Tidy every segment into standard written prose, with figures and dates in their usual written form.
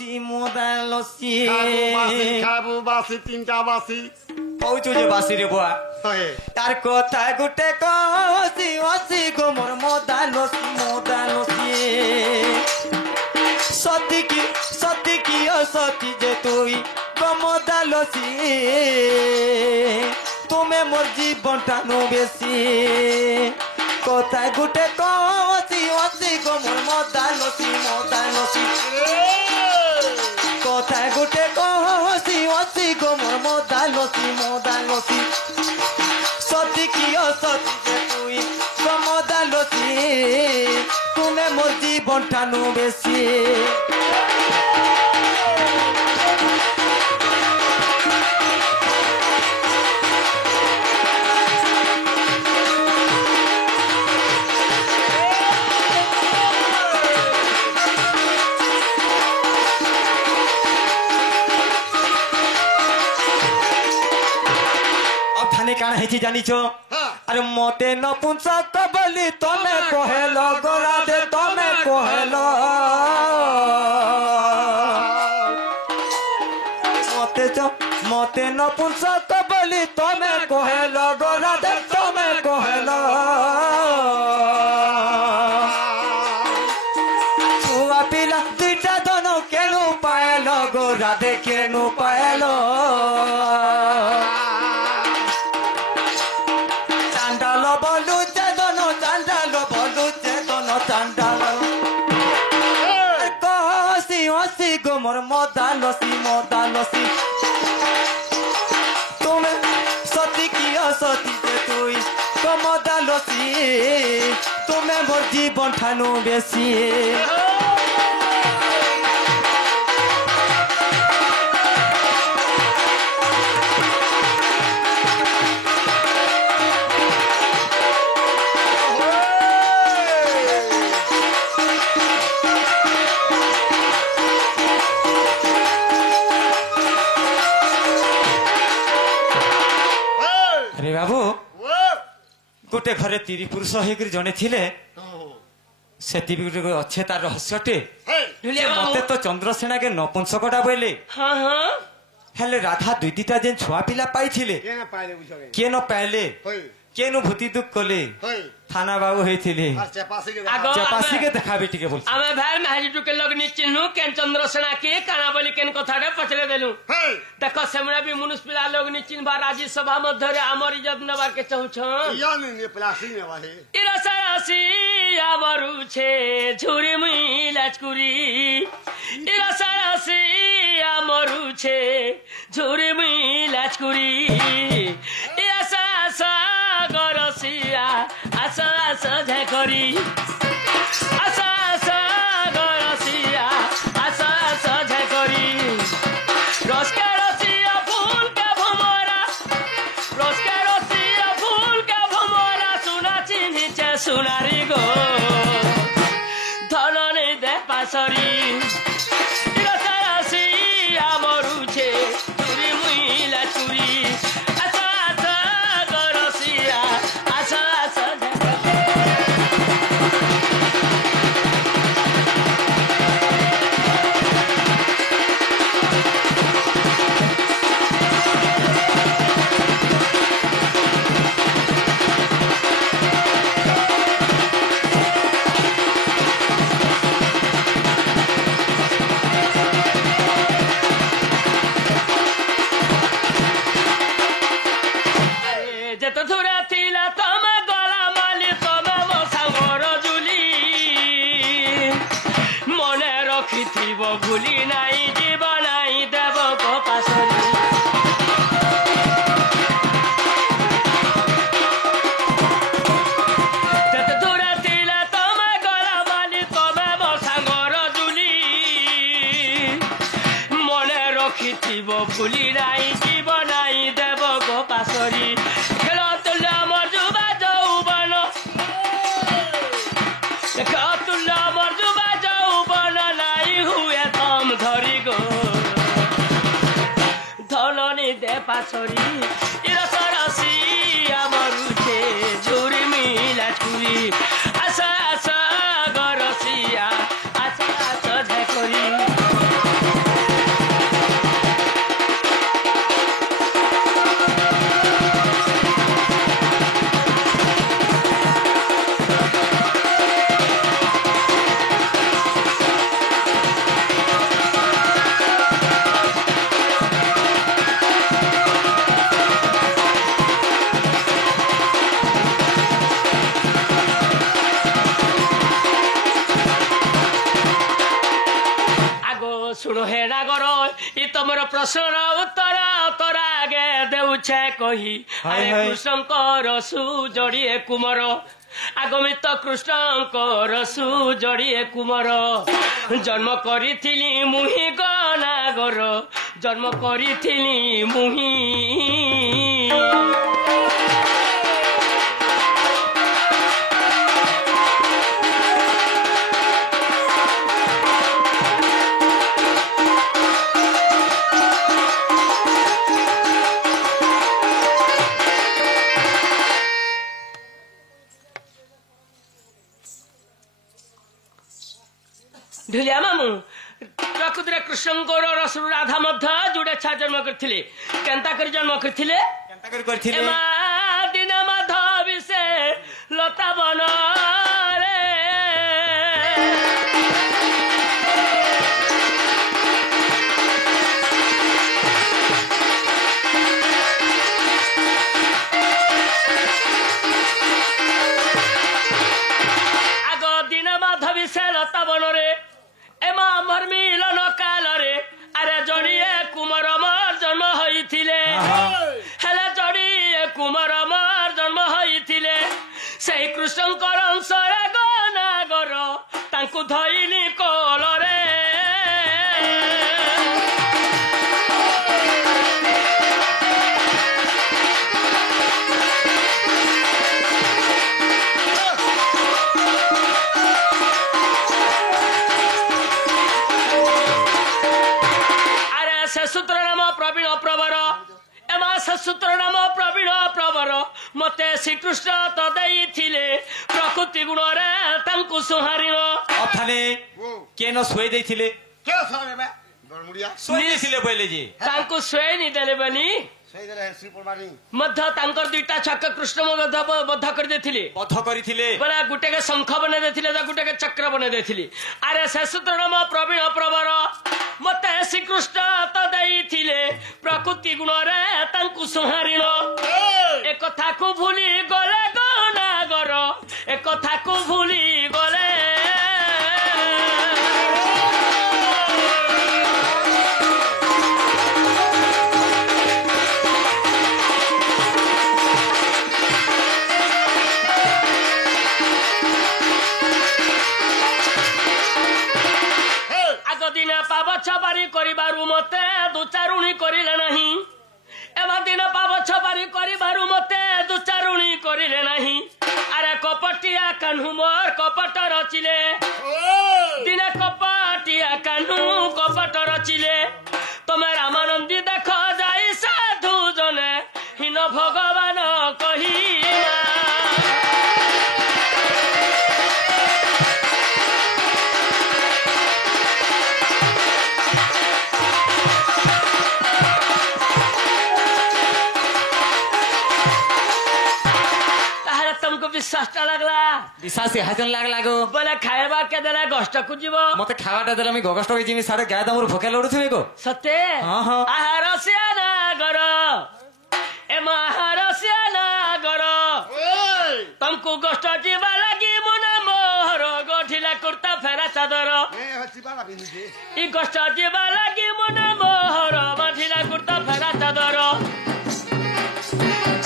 লসি মোদা লসি খাবো বাসি তিনটা বাসি কৌছু যে বাসি রে বুয়া তার কথা গুটে কসি অসি গো মোর মোদা লসি সতী কি ও সতী যে তুই গো মোদা লসি তুমি মোর জীবনটা নো বেশি কথা গুটে কসি অসি গো মোর মোদা লসি কথা গুটে কসি অসি গো মোর মোদা লসি সতী কি ও সতী যে তুই গো মোদা লসি তুমি মোর জীবনটা নো বেশি কাଣା হেছি জানিছ আরে মতে নপুংসক বলি তমে কহেল গোরাদে তমে কহেল মতে নপুংসক বলি তমে কহেল গোরাদে তমে কহেল ছুয়া পিলা দুইটা দন কেনু পায়েল গোরাদে কেনু পায়েল মোর মোদা লসি তুমি সতী কি অসতী যে তুই গো মোদা লসি তুমি মোর জীবন ঠানু বেশি गोटे घरे 3 पुरुष होकर जड़े थिले से अच्छे तार रहस्यटे मते तो चंद्रसेना के नपुंसकटा बोले हेले राधा दुई दीटा जेन छुआ पिला पाई थिले के न पाइले के नु भूति दुख कले थाना बाबू हेथिले चपासी के देखाबे टिके बोल आमे भाई महाजी टुके लगनी चिन्हू केन चंद्रसेना के काना बोली केन कथाडे पचले देलु देखो सेमरा भी मनुष्य पिला लगनी चिन्हबा राज्य सभा मध्य रे हमर इज्जत नबा के चाहू छ या ने प्लासी ने वाहे इरसासी आमरु छे झुरी मुई लाचकुरी इरसासी आमरु छे झुरी मुई लाचकुरी इरसासा गरसिया आसा आसा झकरी आसा आसा गरसिया आसा आसा झकरी रसका रसिया फूल का भमरा रसका रसिया फूल का भमरा सुना चिन्ही चे सुनारी गो धनने दे पासरी रसासी आमरु छे चुरी मुइला चुरी भूली नहीं जीव नहीं देव को पासरी जत दूर थिला तमे गला माली तमे मो सांगर जुली मने रखिथिब भूली नहीं जीव नहीं देव को पासरी खेल तुल्य मोर जुबा जौबन खेल तुल्य मोर जुबा जौबन हुए थम धरी गो धलनी दे पासरी इरसरसी आमरु छे झुरी मिला छुरी आशा आशा गरसिया आशा आशा झकरी ଶୁଣ ହେ ନାଗର ଇ ତମର ପ୍ରଶ୍ନର ଉତ୍ତର ଆଗେ ଦେଉଛେ କହି ଆରେ କୃଷ୍ଣଙ୍କର ସୁଯୋଡ଼ିଏ କୁମର ଆଗମିତ କୃଷ୍ଣଙ୍କର ସୁଯୋଡ଼ିଏ କୁମର ଜନ୍ମ କରିଥିଲି ମୁହିଁ ଗନାଗର ଜନ୍ମ କରିଥିଲି ମୁହିଁ ढुलिया मामू प्रकृति कृष्णଙ୍କର ରସରୁ ରାଧା ମଧ୍ୟ ଯୋଡ଼େ ଛା ଜନ୍ମ କରିଥିଲେ କେନ୍ତା କରି ଜନ୍ମ କରିଥିଲେ ଦିନ ମାଧବୀ ସେ ଲତା ବନରେ ଆଗ ଦିନ ମାଧବୀ ସେ ଲତା ବନରେ एमा मर मिलन कालरे अरे जोड़िए कुमार मार जन्म होइथिले हेले जोड़िए कुमार मार जन्म होइथिले सेही कृष्णकर अंशरे गनागर तांकु धइली कोलरे सूत्र नाम प्रवीण प्रवर एमा सूत्र नाम प्रवीण प्रवर मते श्रीकृष्ण तो देइथिले प्रकृति गुण रे तांकु सुहारिन अथाने केन सोई देइथिले के सोई बे बरमुडिया सोई देइथिले बोले जी तांकु सोई नि देले बनी सोई देले श्री परमानी मध्य तांकर दुईटा छक कृष्ण बद्ध कर देथिले बद्ध करिथिले बोला गुटे के शंख बने देथिले त गुटे के चक्र बने देथिले अरे से सूत्र नाम प्रवीण प्रवर मते श्रीकृष्ण तो देइथिले प्रकृति गुण रे तांकु सुहारिन ए कथा को भूली गले गनागर ए कथा को भूली गले दिन पावछ बारी करिबारु मते दुचारुणी करिले नहीं एमा दिन पावछ बारी करिबारु मते दुचारुणी करिले नहीं अरे कपटिया कान्हु मोर कपट रचिले दिन कपटिया कान्हु कपट रचिले तमे रामानंदी देख जाई साधु जने हिन भगवान कहिना विश्वास लगला विश्वास हाजन लागलागो बोले खाइबा के देला गष्ट को जीव मते खावाटा देला मी गगष्ट होई जिमी सारे गाय दमर भोके लडुथिबे को सत्य आहार सियाना गर ए महार सियाना गर तुमको गष्ट जीवा लगी मुना मोहर गठिला कुर्ता फेरा चादर ई गष्ट जीवा लगी मुना मोहर गठिला कुर्ता फेरा चादर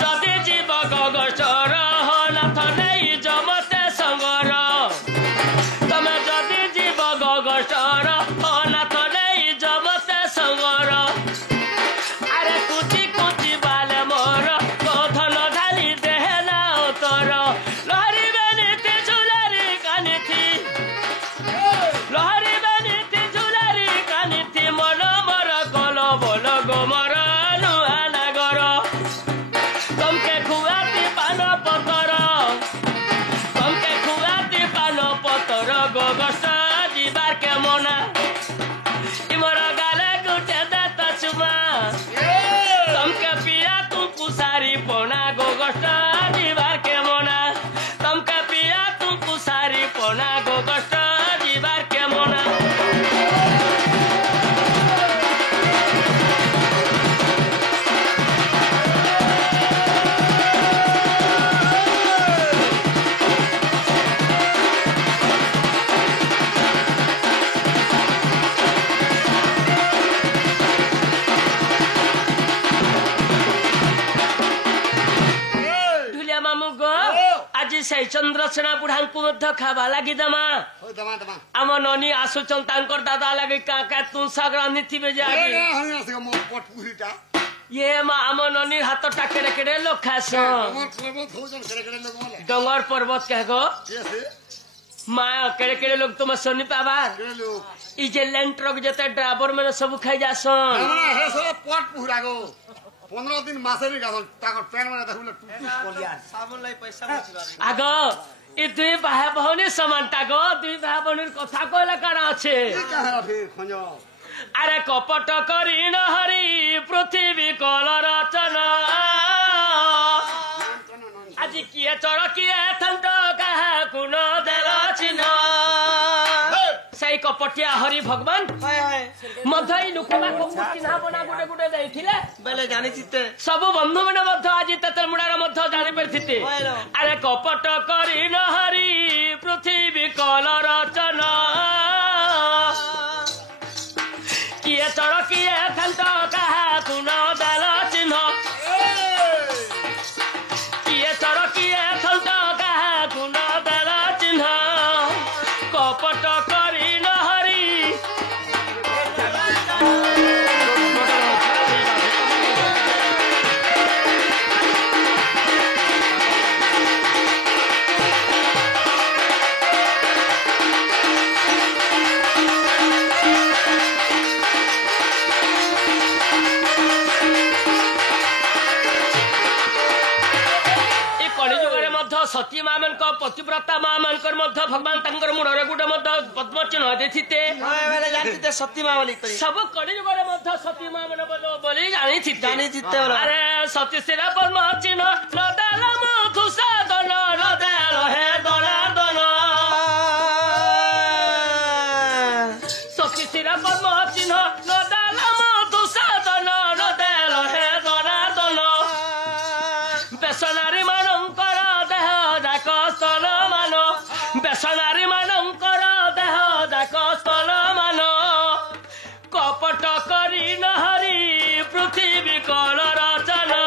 जदे जीव गगष्टर जमते संगर तमे जदि जीव गगष्टर अनाथ नहीं जमते संगर अरे कुची कुची बाले मोर धन ढाली देहना उतर लहरी बेनीति झुलारी कानिथी लहरी बेनीति झुलारी कानिथी से चंद्रसेना बुढ़ा को खावा लगी दमा हो दमा दमा आम ननी आसुचन तांकर दादा लगे का तू साग रांधी थी जागी ए हंगा से मो पट पुरीटा ये मा आम ननी हाथ टाकेरे केड़े लोग खास हमर पर्वत हो जन करे लोग बोले डोंगर पर्वत कह गो कैसे माँ केड़े केड़े लोग तुम सुनी पावा करे लोग ई जे लैंड ट्रक जते ड्राइवर में सब खाई जासन हमरा हे सब पट पुरा गो 15 दिन मासे रे गासन ताकर ट्रेन में देखुले टुटुस कोलिया साबुन लाई पैसा बचिबा आगो ई दुई भाई बहनी समानता गो दुई भाई बहनी कथा कहला काना আছে की कहा फिर खंजो अरे कपट करी न हरि पृथ्वी कल रचना आज किए चढ़ किए थंत कहा कुन देल चिन्ह সেই কপটিয়া হরি ভগবান মধ্যই লোকবা কমু চিহ্না বনা গুটে গুটে দেইছিলে বেলে জানি চিতে সব বন্ধু মানে মধ্য আজি তেতল মুড়ার মধ্য জানি পারছিতে আরে কপট করি ন হরি পৃথিবী কল রচনা কিয়ে চড় কিয়ে খান্ত কাহা কুন দেল চিহ্ন কিয়ে চড় কিয়ে খান্ত কাহা কুন দেল চিহ্ন কপট করি ন হরি सती माँ मान पतिव्रता माँ मान भगवान मुड़े गुटे पद्म चिन्ह देते জানিতে সত্যি মা বলি सब कलिजुगे सती माँ मान बोली जानी अरे सती सिरा पद्म चिन्ह नदाल मधुसूदन नदाल हे दनादन सती सिरा पद्म चिन्ह नदाल मधुसूदन नदाल हे दनादन बेसनारी मानकर देह जाक स्तन मान बेसनारी मानकर देह जाक स्तन मान कपट करी न हरि पृथ्वी कल रचना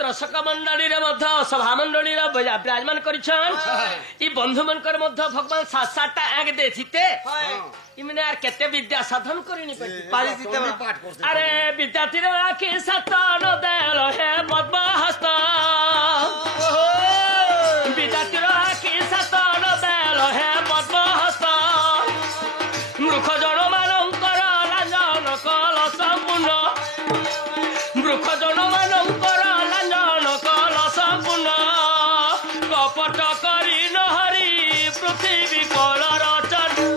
दर्शक मंडली सभा मंडली विराजमान कर बंधु मन भगवान सात सातटा आग देते इमने यार केते विद्या साधन करिनी अरे विद्यार्थी आखि सतन देल हे पद्म हस्त विद्यार्थी आखि सतन देल हे पद्म हस्त मूर्ख जन मानकर लांजन कल संपूर्ण मूर्ख जन मानकर कपट करी न हरि पृथ्वी कल रचना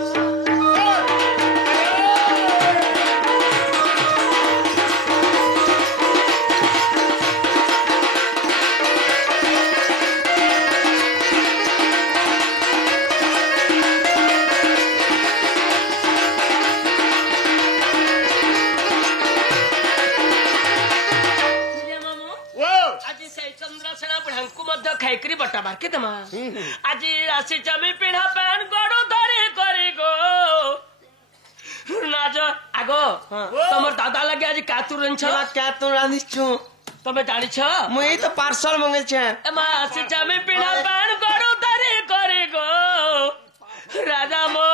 खाइकरी बटा बार के दमा आज राशि चमी पिढ़ा पैन गड़ो धरे करी गो नाज आगो तमर दादा लगे आज कातुर रंछला क्या तू रांधिछु तमे जानि छ मुई तो पार्सल मंगे छे एमा राशि चमी पिढ़ा पैन गड़ो धरे करी गो राजा मो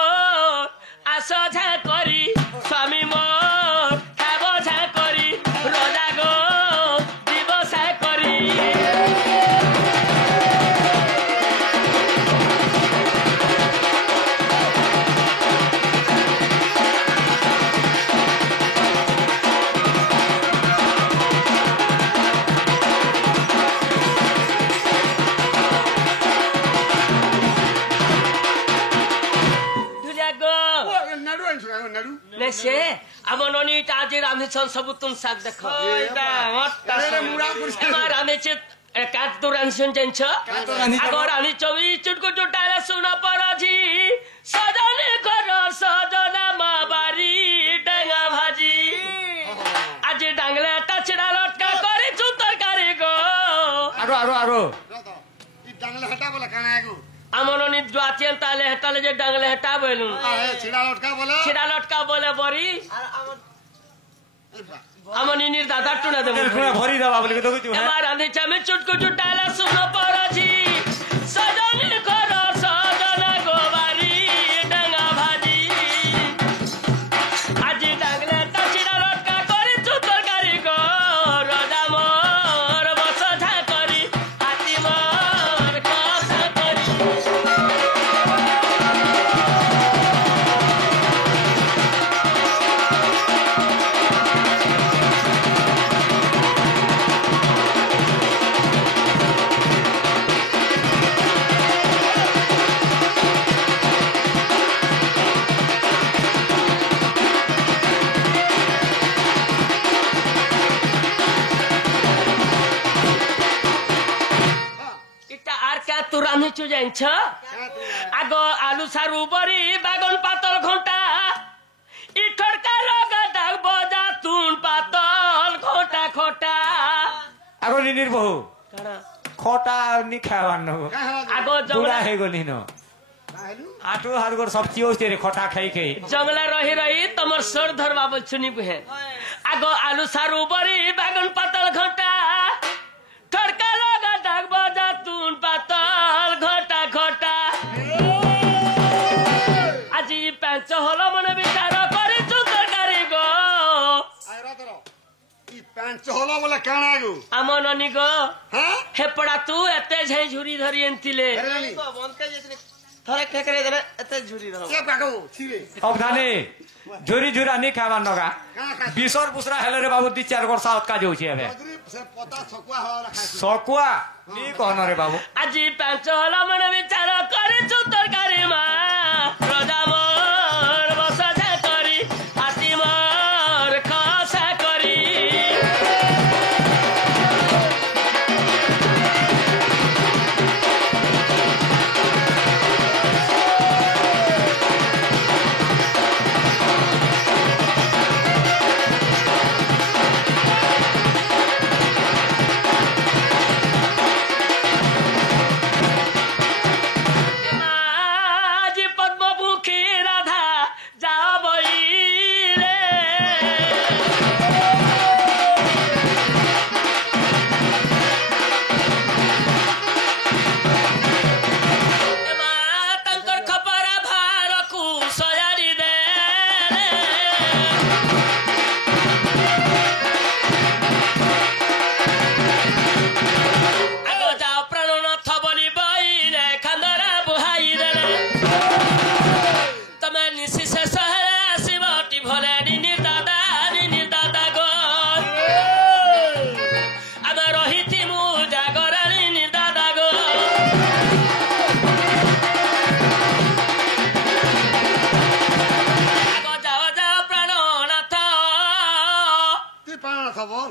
आसो झा करी स्वामी मो खाबो झा करी राजा गो दिवसा करी से अब ननी ताजे रामे छन सब तुम साग देखो एटा मट्टा अरे मुरा पुरसे एमा रामे छ काट तो रानसन जन्छ अगर रानी चौबी चुटको चुटाले सुन परजी सजने घर सजना मा बारी आगो आगो ई डांगले हटा बोला काना आगो আমন নিদ্র আছেন তাহলে হেটালে যে ডাঙ্গলে হেটা বলু আরে ছিড়া লটকা বলে ছিড়া লটকা বলে বরি আমন নির দাদা টুনা দেব ভরি দেবা বলে তো কইছো হ্যাঁ এবার রাঁধি চামে চুটকু চুটালা শুনো পড়াছি সজনি কর সজন গোবারি ডাঙ্গা ভাজি আজি ডাঙ্গলে তা ছিড়া লটকা করি চু তরকারি গো রজা মোর বসা করি হাতি মোর কষা করি এটা আর কা তু রাঁধিছু জানছ আগ আলু সারু বরি বাগন পাতল ঘন্টা ই খড়কা লগা ডাক বজা তুন পাতল ঘন্টা খটা आगो निनिर बहु কারা খটা নি খাওয়ান ন আগ বুড়া জংলা হে গলি ন আটো হাত গোর সব চিও রে খটা খাই খাই জংলা রহি রহি তোমার সর ধরবা বলছুনি বুহে আগ আলু সারু বরি বাগন পাতল ঘন্টা খড়কা লগা ডাক বজা তুন পাতল ঘটা খটা আজি পাঁচ হলো মনে বিচার করে তরকারি গো আইরা ধরো ই প্যান্ট হলো বলে কানা আগো আমন ননি গো হ্যাঁ হেপড়া তু এতে ঝাই ঝুরি ধরি এনতিলে বেরানি বনতে যেতে থরে খেকরে দেবে এতে ঝুরি ধরো কে পাগো ছিরে অবধানে ঝুরি ঝুরা নি খাওয়ান নগা কানা খা বিশর পুসরা হেলে রে বাবু দি চার বর্ষ কাজ হচ্ছে এবে মধুরি সে পতা ছকুয়া হওয়া খাইছি সকুয়া নি কহন রে বাবু আজি পাঁচ হলো মনে বিচার করে তরকারি মা রজা মোর বসা করি হাতি মোর খসা করি আজি পদ্মপুখী রাধা যাবই রে এমা তাঙ্কর খপরা ভারকু সয়ারি দে রে আগ যাও প্রাণনাথ বলি বই রে খান্দরা বুহাই দেলে তমে নিশি শেষ হেলে আসিবটি ভলে নিনি দাদা গো আমি রহিতি মু জাগরা নিনি দাদা গো আগ যাও প্রাণনাথ তুই পানা খবর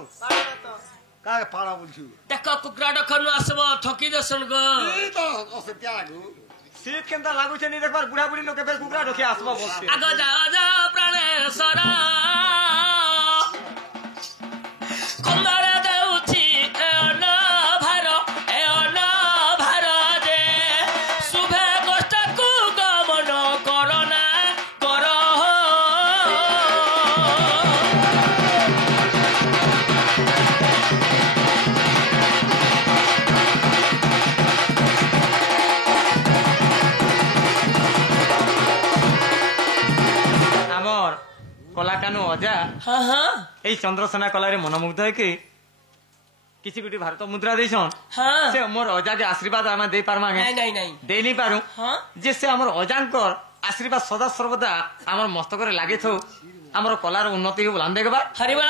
কাকে পাড়া বলছু দেখ কুকুরা ডখনু আসব ঠকি দেসন গো এই তো অসত্য আগো শীত কেনতা লাগুছে নি দেখবার বুড়া বুড়ি লোকে বেশ কুকুরা ঢোকে আসবা বলছে আগ যাও প্রাণেশ্বর কন্দরে দেউছি এ অন ভার যে শুভে কষ্টকু গমন করনা কর আমার কলাকানু অজা হ্যাঁ হ্যাঁ এই চন্দ্রসেনা কলারে মনোমুগ্ধ হয়েকি কিছু গোটি ভারত মুদ্রা দিয়েছন হ্যাঁ সে মোর অজা যে আশীর্বাদ আমি দেই পারমা নাই নাই নাই দেই নি পারু হ্যাঁ যে সে আমার অজাঙ্কর আশীর্বাদ সদা সর্বদা আমার মস্তকরে লাগিথু আমার কলার উন্নতি বলান দেখবার হরিবল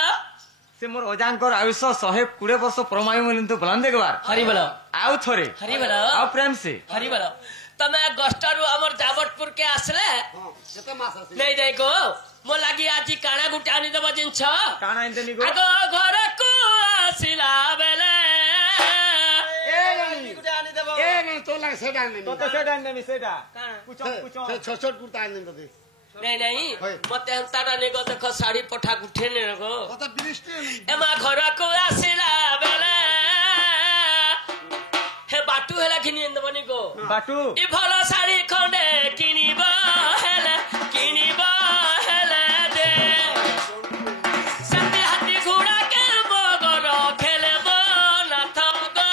সে মোর অজাঙ্কর আয়ুষ 120 ବର୍ଷ পরমায়ু মিলন্তু বলান দেখবার হরিবল আউ থরে হরিবল আউ প্রেম সে হরিবল তুমি গস্টারু আমার জাবটপুর কে আসলে কেতে মাস আছে নেই নেই গো মো লাগি আজি কাଣା গুটি আনি দেব জিনিস কানা এন্তেনি গো আগ ঘরকু আসিলা বেলে এ না তো লাগে সেটা আনি তোতে সেটা নেমি সেটা কাଣା কুচম কুচম সে ছোট ছোট কুর্তা আনি তোতে নেই নেই হয়। মতে হেন্তাটা নেই গো দেখো শাড়ি পঠা গুঠে নে গো কত বৃষ্টি এমা ঘরকু আসিলা বেলে ବାଟୁ ହେଲା ଘିନି ଏନ୍ଦବନି ଗୋ ବାଟୁ ଇ ଭଲ ଶାଢୀ ଖଣ୍ଡେ କିଣିବ ହେଲେ ଦେ ସେତି ହାତୀ ଘୋଡ଼ା କେ ମଗର ଖେଲେବ ନାଥ ଗো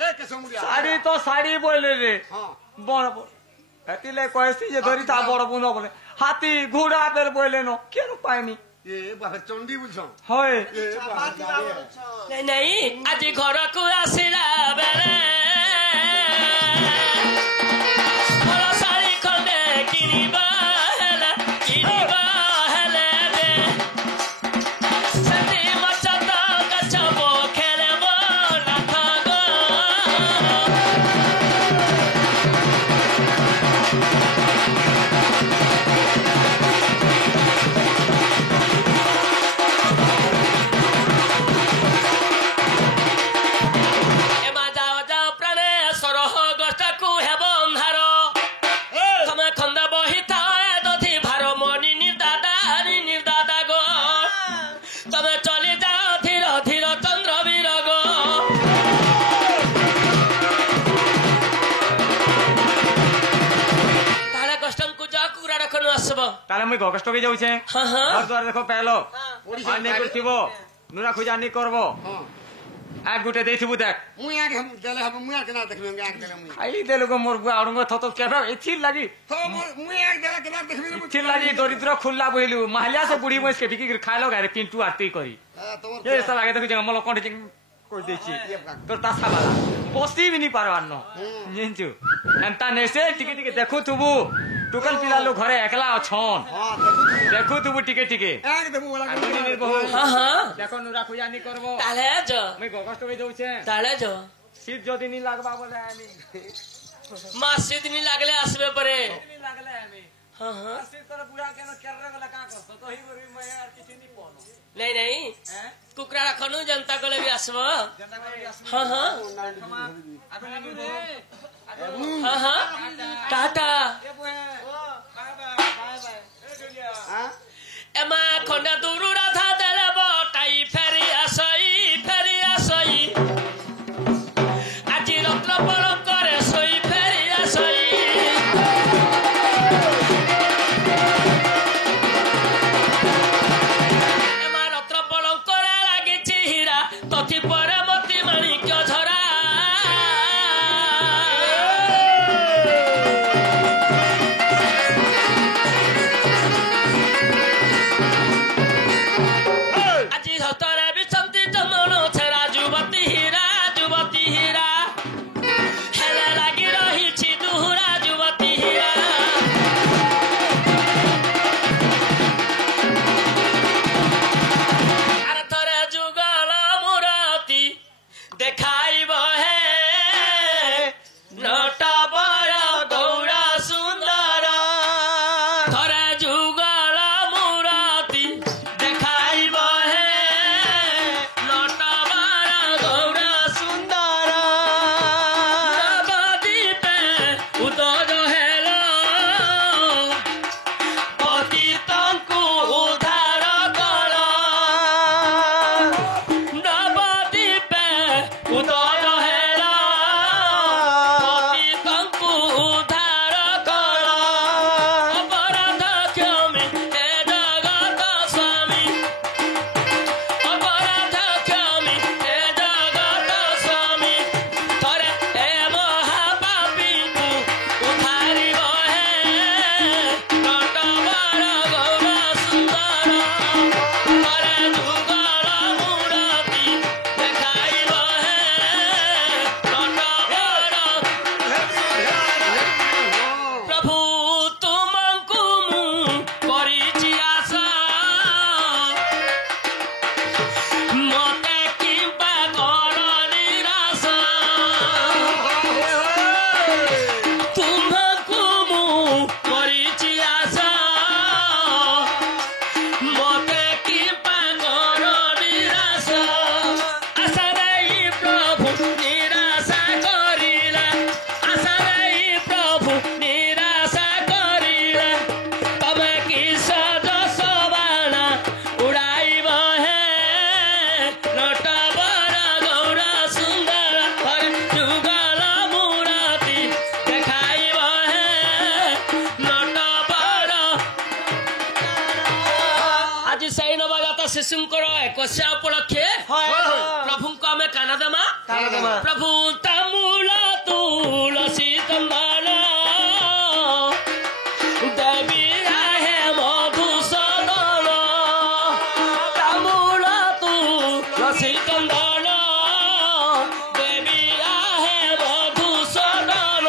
ଏ କେଶମୁଡ଼ିଆ শাড়ি তো শাড়ি বলে রে ହଁ বড় বড় এতিলে কয়েছি যে ধরি তা বড় বুনো বলে হাতি ঘোড়া বের বলে ন কেন পাইনি ଏ ବାପେ ଚଣ୍ଡୀ ବୁଝ হয় ଏ ବାପେ ନାଇଁ ନାଇଁ ଆଜି ଘରକୁ ଆସିଲା ବେଳେ ଭଲ ଶାଢୀ ଖଣ୍ଡେ କିଣିବ ହେଲେ ଦେ ସେଠି ମଛ ତ ଗଛ ଖେଲେବ ନାଥ ଗো ଏମା ଯାଅ ଯାଅ ପ୍ରାଣେଶ୍ୱର ଗୋଷ୍ଠକୁ ହେବ ଅନ୍ଧାର ତମେ ଖଣ୍ଡ ବହିଥାଅ ଏ ଦଧି ଭାର ମନି ନିର୍ଦାଦା ଗୋ ତମେ ଚଲି ଯାଅ ଧୀର ଧୀର ଚନ୍ଦ୍ର ବୀର ଗୋ ତାହେଲେ ଗୋଷ୍ଠଙ୍କୁ ଯାଅ କୁକୁଡ଼ା ରଖନୁ ଆସିବ তাহলে মুই গগষ্ট কে যাউছে ହଁ ହଁ ঘর দ্বার দেখো পেলো ଓଡ଼ିଶା আনে করতিব নুরা খুজা নি করব ହଁ এক গুটে দেইছিবু দেখ ମୁଇଁ ଆଗେ ଦେଲେ ହବ ମୁଇଁ ଆଗେ କେନା ଦେଖିବି ଆଗେ ଦେଲେ ମୁଇଁ আই দেলুক মোর বুয়া আড়ঙ্গ থত কেবে এথির লাগি ତ ମୁଇଁ ଆଗେ ଦେଲେ କେନା ଦେଖିବି এথির লাগি দরিদ্র খুল্লা বইলু মাহালিয়া সে বুড়ি মইস কে বিকি খাইলো গারে পিন্টু আরতি করি ତମର এ সব আগে দেখু জঙ্গল কোন ঠিক কই দেছি তোর তা সাবালা বসি বিনি পারবার ন জিনচু এন্তা নেসে টিকে টিকে দেখু তুবু টুকন পিলা লো ঘরে একলা অছন ହଁ ଦେଖୁଛୁ দেখু তুবু টিকে টিকে ଆଗେ ଦେବୁ ବୋলা আর দুই দিনের বহু ହଁ ହଁ দেখো নুরা খুজা নি করব ତାହେଲେ ଯ মুই গগষ্ট কে যাউছে ତାହେଲେ ଯ শীত যদি নি লাগবা বলে আমি ମାସେ ଦିନ ଲାଗଲେ ଆସିବେ ପରେ নি লাগলে আমি ହଁ ହଁ শীত তোর বুড়া কেন কেরে গলা কা করছ তো হি গরি মই আর কিছু নি পনো ନାଇଁ ନାଇଁ হ্যাঁ କୁକୁଡ଼ା ରଖନୁ ଜନତା କଲେ ବି ଆସିବ জনতা করে আসবে ହଁ ହଁ আগে লাগু রে ହଁ ହଁ ଟାଟା এ বুয়ে বাই বাই বাই বাই এ দুলিয়া ହଁ এমা খন্ডে দূරු রাধা দেলে বটাই ফেরি আসই আজি রত্ন বড় করে সই ফেরি আসই এমা রত্ন বড় করে লাগিছি হীরা তথি পরে মতি মাণিক্য ঝরা प्रभु तमूल तुलसी चंदन देवी आहे मधुसूदन तमूल तुलसी चंदन देवी आहे मधुसूदन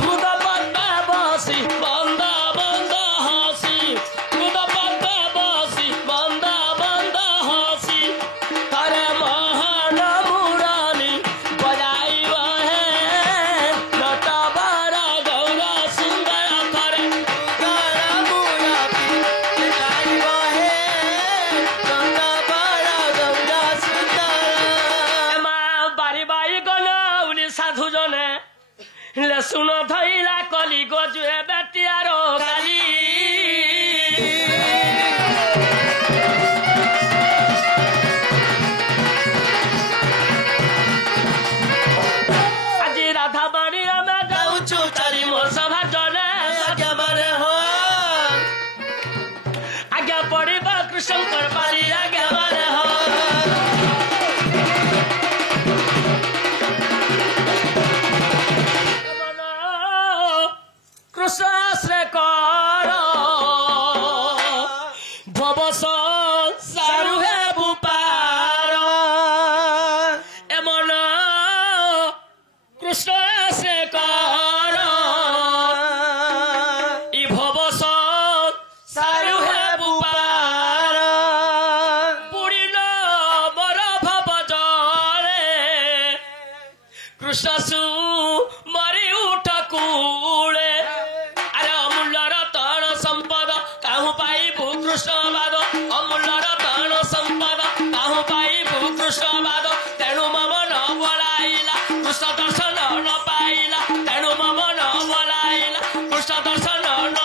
खुद पद्मे बसी बंद बंद हसी खुद पद्मे बसी बंद बंद हसी करे महान मुरारी बजाइब है नटवर गौर सुंदर करे बारी बारी गौली साधु जने लेसुन धैला कली गजुए बेटियार काली আজি রাধা বাড়ি আমি যাউছু চারি মো সভা জনে সজবরে হো আজ্ঞা পড়িবা কৃষ্ণঙ্কর পারি আজ্ঞা বরে হো কৃষ্ণ আশ্রয় কর ভবস সারু হে বুপার এমন কৃষ্ণ আশ্রয় কর ই ভবস সারু হে বুপার পুরিল মর ভব জলে কৃষ্ণ সু মরি উঠ কুলে আরে অমূল্যর তণ সম্পদ কাহু পাইবু কৃষ্ণবাদ অমূল্যর তণ সম্পদ কাহু পাইবু কৃষ্ণবাদ তেণু মম ন বলাইলা কৃষ্ণ দর্শন ন পাইলা তেণু মম ন বলাইলা কৃষ্ণ দর্শন ন